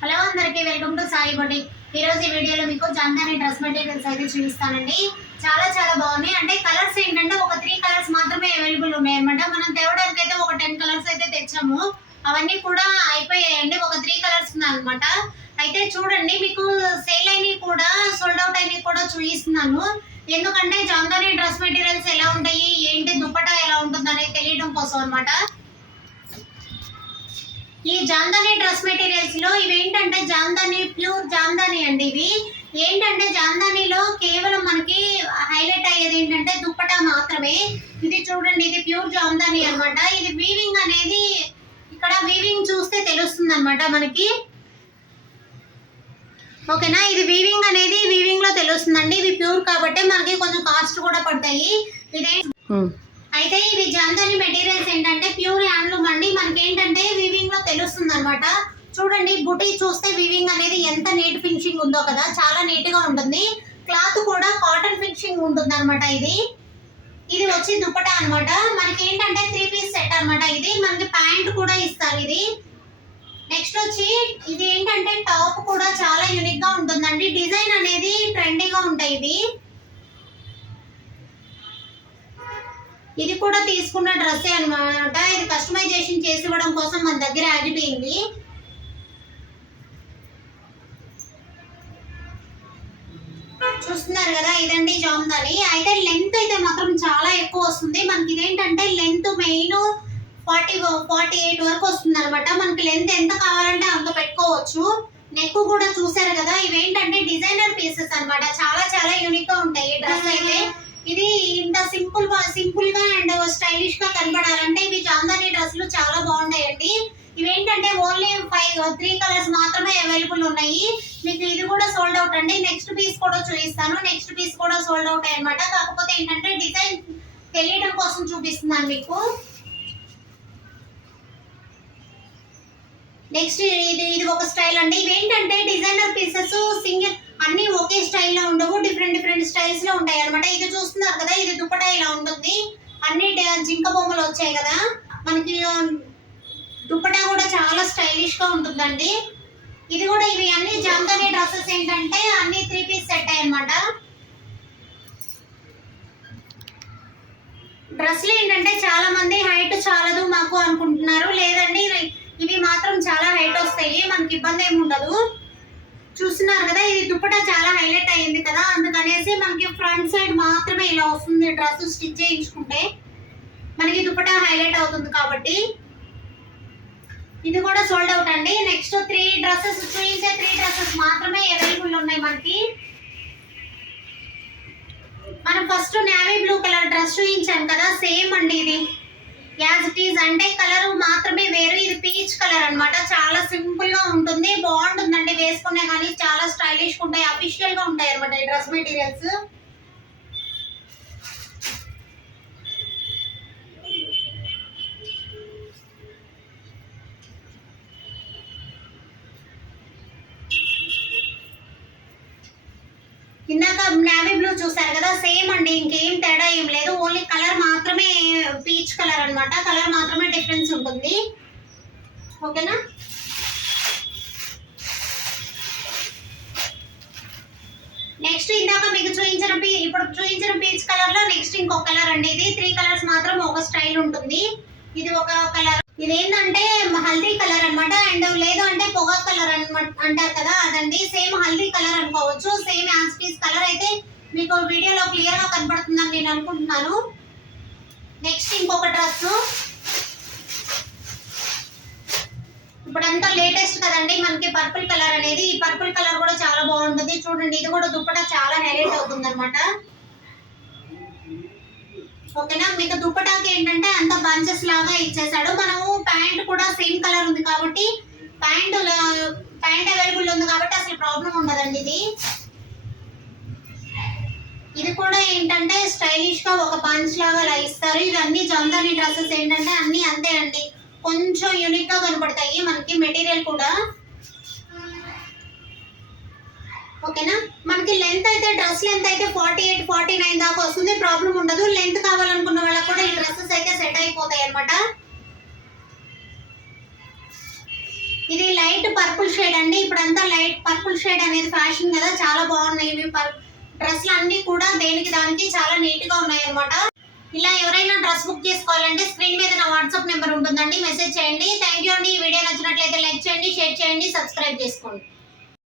Hello అందరికీ welcome to Sai boutique. ఈ రోజు ఈ వీడియోలో మీకు జాందాని డ్రెస్ మెటీరియల్స్ అయితే చూపిస్తానండి. చాలా బాగున్నాయి. అంటే కలర్స్ ఏంటంటే ఒక 3 కలర్స్ మాత్రమే అవైలబుల్ ఉన్నాయి అన్నమాట. మనం తేవడానికి అయితే ఒక 10 కలర్స్ అయితే తెచ్చాము. అవన్నీ కూడా అయిపోయాయండి. ఒక 3 కలర్స్ ఉన్నాయన్నమాట. అయితే చూడండి, మీకు సేల్ అయినవి కూడా సోల్డ్ అవుట్ అయినవి కూడా చూపిస్తున్నాను. ఎందుకంటే జాందాని డ్రెస్ మెటీరియల్స్ ఎలా ఉంటాయి, ఏంటి దుప్పటా ఎలా ఉంటుంది అనేది తెలియడం కోసం అన్నమాట. ఈ జాందాని డ్రెస్ మెటీరియల్స్ లో ఇవేంటంటే జాందాని ప్యూర్ జాందాని అండి. ఇవి ఏంటంటే జాందానిలో కేవలం మనకి హైలైట్ అయ్యేది ఏంటంటే దుప్పటా మాత్రమే. ఇది చూడండి, ఇది ప్యూర్ జాందాని అన్నమాట. ఇది వీవింగ్ అనేది ఇక్కడ వీవింగ్ చూస్తే తెలుస్తుంది అన్నమాట మనకి. ఓకేనా, ఇది వీవింగ్ అనేది వీవింగ్ లో తెలుస్తుందండి. ఇవి ప్యూర్ కాబట్టి మనకి కొంచెం కాస్ట్ కూడా పడతాయి. ఇదే అయితే ఇవి జాందాని మెటీరియల్స్ ఏంటంటే ప్యూర్ హ్యాండ్లూమ్ అండి. మనకి ఏంటంటే వీవింగ్ లో తెలుస్తుంది అనమాట. చూడండి, బుటీ చూస్తే వీవింగ్ అనేది ఎంత నీట్ ఫినిషింగ్ ఉందో కదా, చాలా నీట్ గా ఉంటుంది. క్లాత్ కూడా కాటన్ ఫినిషింగ్ ఉంటుంది అనమాట. ఇది వచ్చి దుప్పటా అనమాట. మనకి ఏంటంటే 3 పీస్ సెట్ అనమాట. ఇది మనకి ప్యాంట్ కూడా ఇస్తారు. ఇది నెక్స్ట్ వచ్చి ఇది ఏంటంటే టాప్ కూడా చాలా యూనిక్ గా ఉంటుందండి. డిజైన్ అనేది ట్రెండీగా ఉంటాయి ఇవి. ఇది కూడా తీసుకున్న డ్రెస్సే అనమాట. ఇది కస్టమైజేషన్ చేసి ఇవ్వడం కోసం మన దగ్గర ఆగిపోయింది. చూస్తున్నారు కదా, ఇదండి జాందాని. అయితే లెంత్ అయితే మాత్రం చాలా ఎక్కువ వస్తుంది మనకి. ఇదేంటంటే లెంత్ మెయిన్ 48 వరకు వస్తుంది అనమాట. మనకి లెంత్ ఎంత కావాలంటే అంత పెట్టుకోవచ్చు. నెక్ కూడా చూసారు కదా, ఇవేంటంటే డిజైనర్ పీసెస్ అనమాట. చాలా యూనిక్ గా ఉంటాయి ఈ డ్రెస్ అయితే. ఇది ఇంత సింపుల్ గా అండ్ స్టైలిష్ గా కనబడాలంటే ఇవి జాందాని డ్రెస్సులు చాలా బాగుంటాయండి. ఇవేంటంటే ఓన్లీ 3 కలర్స్ మాత్రమే అవైలబుల్ ఉన్నాయి. మీకు ఇది కూడా సోల్డ్ అవుట్ అండి. నెక్స్ట్ పీస్ కూడా చూపిస్తాను. నెక్స్ట్ పీస్ కూడా సోల్డ్ అవుట్ అన్నమాట. కాకపోతే ఏంటంటే డిజైన్ తెలియడం కోసం చూపిస్తున్నాను మీకు. నెక్స్ట్ ఇది ఒక స్టైల్ అండి. ఇవేంటంటే డిజైనర్ పీసెస్ సింగిల్ అన్ని ఒకే స్టైల్లో ఉండవు, డిఫరెంట్ స్టైల్స్ లో ఉంటాయి అనమాట. ఇది చూస్తున్నారు కదా, ఇది దుప్పటా ఇలా ఉంటుంది. అన్ని జింక బొమ్మలు వచ్చాయి కదా మనకి. దుప్పటా కూడా చాలా స్టైలిష్ గా ఉంటుందండి. ఇది కూడా ఇవి అన్ని జాందాని డ్రెస్సెస్ ఏంటంటే అన్ని 3 పీస్ సెట్ అన్నమాట. డ్రెస్సులు ఏంటంటే చాలా మంది హైట్ చాలదు మాకు అనుకుంటున్నారు. లేదండి, ఇవి మాత్రం చాలా హైట్ వస్తాయి, మనకి ఇబ్బంది ఏమి ఉండదు. చూస్తున్నారు కదా, ఇది దుప్పటా చాలా హైలైట్ అయ్యింది కదా, అందుకనేసి మనకి ఫ్రంట్ సైడ్ మాత్రమే ఇలా వస్తుంది. డ్రెస్ స్టిచ్ చేయించుకుంటే మనకి దుప్పటా హైలైట్ అవుతుంది కాబట్టి. ఇది కూడా సోల్డ్ అవుట్ అండి. నెక్స్ట్ 3 డ్రెస్సెస్ చూపించే 3 డ్రెస్సెస్ మాత్రమే అవైలబుల్ ఉన్నాయి మనకి. మనం first navy blue colour dress చూపించాం కదా, సేమ్ అండి ఇది యాజ్ ఇట్ ఈజ్. అంటే కలర్ మాత్రమే వేరు. ఇది పీచ్ కలర్ అనమాట. చాలా సింపుల్ గా ఉంటుంది, బాగుంటుందండి వేసుకునే కానీ. చాలా స్టైలిష్ గా ఉంటాయి, అఫీషియల్ గా ఉంటాయి అనమాట ఈ డ్రెస్ మెటీరియల్స్. ఇందాక నేవీ బ్లూ చూసారు కదా, సేమ్ అండి, ఇంకేం తేడా ఏం లేదు. ఓన్లీ కలర్ మాత్రమే పీచ్ కలర్ అనమాట. కలర్ మాత్రమే డిఫరెన్స్ ఉంటుంది. ఓకేనా, నెక్స్ట్ ఇందాక మీకు ఇప్పుడు చూపించిన పీచ్ కలర్ లో నెక్స్ట్ ఇంకొక కలర్ అండి. ఇది 3 కలర్స్ మాత్రం ఒక స్టైల్ ఉంటుంది. ఇది ఒక కలర్. ఇది ఏంటంటే హల్దీ కలర్ అనమాట. అండ్ లేదు అంటే పొగ కలర్ అంటారు కదా, అదండి. సేమ్ హల్దీ కలర్ అనుకోవచ్చు. సేమ్ యాజ్ పీస్ కలర్ అయితే మీకు వీడియోలో క్లియర్ గా కనబడుతుందని నేను అనుకుంటున్నాను. నెక్స్ట్ ఇంకొక డ్రెస్. ఇప్పుడంతా లేటెస్ట్ కదండి మనకి పర్పుల్ కలర్ అనేది. ఈ పర్పుల్ కలర్ కూడా చాలా బాగుంటుంది. చూడండి, ఇది కూడా దుప్పటా చాలా హైలైట్ అవుతుంది అనమాట. ఓకేనా, మీకు దుప్పటాకి ఏంటంటే అంత బంచెస్ లాగా ఇచ్చేసాడు. మనము ప్యాంట్ కూడా సేమ్ కలర్ ఉంది కాబట్టి ప్యాంట్ అవైలబుల్ ఉంది కాబట్టి అసలు ప్రాబ్లం ఉండదండి. ఇది కూడా ఏంటంటే స్టైలిష్ గా ఒక బంచ్ లాగా అలా ఇస్తారు. ఇవన్నీ జాందాని డ్రెస్సెస్ ఏంటంటే అన్ని అంతే అండి, కొంచెం యూనిక్ గా కనపడతాయి మనకి మెటీరియల్ కూడా. ఓకేనా, మనకి లెంత్ అయితే డ్రెస్ లెంత్ అయితే 48, 49 దాకా వస్తుంది, ప్రాబ్లం ఉండదు. లెంత్ కావాలనుకున్న వాళ్ళకి కూడా ఈ డ్రెస్సెస్ అయితే సెట్ అయిపోతాయి అనమాట. ఇది లైట్ పర్పుల్ షేడ్ అండి. ఇప్పుడు పర్పుల్ షేడ్ అనేది ఫ్యాషన్ కదా, చాలా బాగున్నాయి ఇవి. డ్రెస్లు అన్ని కూడా దేనికి దానికి చాలా నీట్ గా ఉన్నాయి అనమాట. ఇలా ఎవరైనా డ్రెస్ బుక్ చేసుకోవాలంటే స్క్రీన్ మీద నా వాట్సాప్ నెంబర్ ఉంటుందండి, మెసేజ్ చేయండి. థ్యాంక్ యూ అండి. ఈ వీడియో నచ్చినట్లయితే లైక్ చేయండి, షేర్ చేయండి, సబ్స్క్రైబ్ చేసుకోండి.